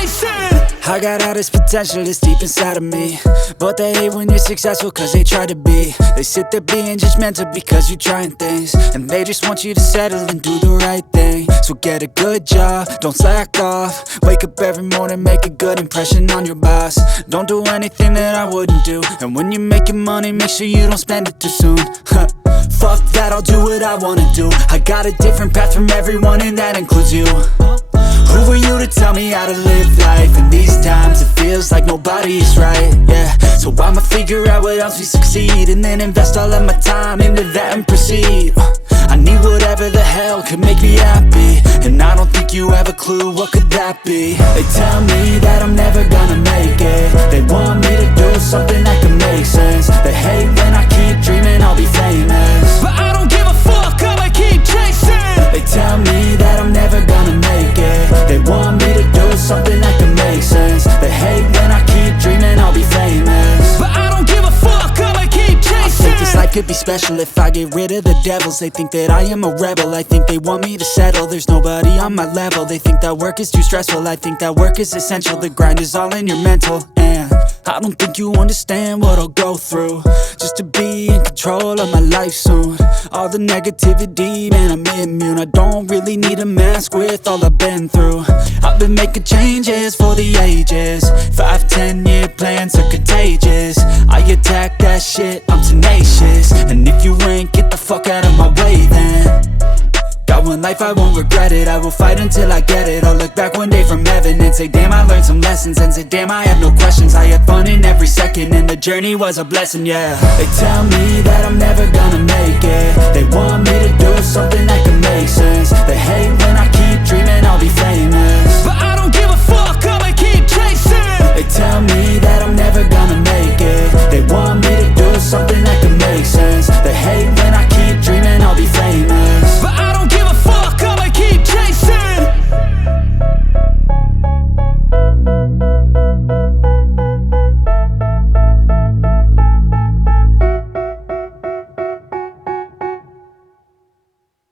chasing. I got all this potential that's deep inside of me, but they hate when you're successful cause they try to be. They sit there being judgmental because you're trying things, and they just want you to settle and do the right thing. So get a good job, don't slack off. Wake up every morning, make a good impression on your boss. Don't do anything that I wouldn't do, and when you're making money, make sure you don't spend it too soon. Fuck that, I'll do what I wanna do. I got a different path from everyone, and that includes you. Who are you to tell me how to live life? In these times it feels like nobody is right, yeah. So I'ma figure out what else we succeed, and then invest all of my time into that and proceed. I need whatever the hell could make me happy, and I don't think you have a clue what could that be. They tell me that I'm never gonna make it. They want me to do something that can make sense. They hate when I keep dreaming I'll be famous, but I don't give a fuck, I'ma keep chasing. They tell me that I'm never gonna make it. They want me to do something that can make sense. They hate when I keep dreaming I'll be famous, but I don't give a fuck, I'ma keep chasing. I think this life could be special if I get rid of the devils. They think that I am a rebel, I think they want me to settle. There's nobody on my level. They think that work is too stressful, I think that work is essential. The grind is all in your mental, and I don't think you understand what I'll go through just to be in control of my life soon. All the negativity, man, I'm immune. I don't really need a mask with all I've been through. I've been making changes for the ages. 5-10 year plans are contagious. I attack that shit, I'm tenacious. And if you ain't, get the fuck out of my way then. Got one life, I won't regret it. I will fight until I get it. I'll look back one day from heaven and say, damn, I learned some lessons. And say, damn, I have no questions. I had fun in every second, and the journey was a blessing, yeah. They tell me that I'm never gonna make it. They want me to do something that can make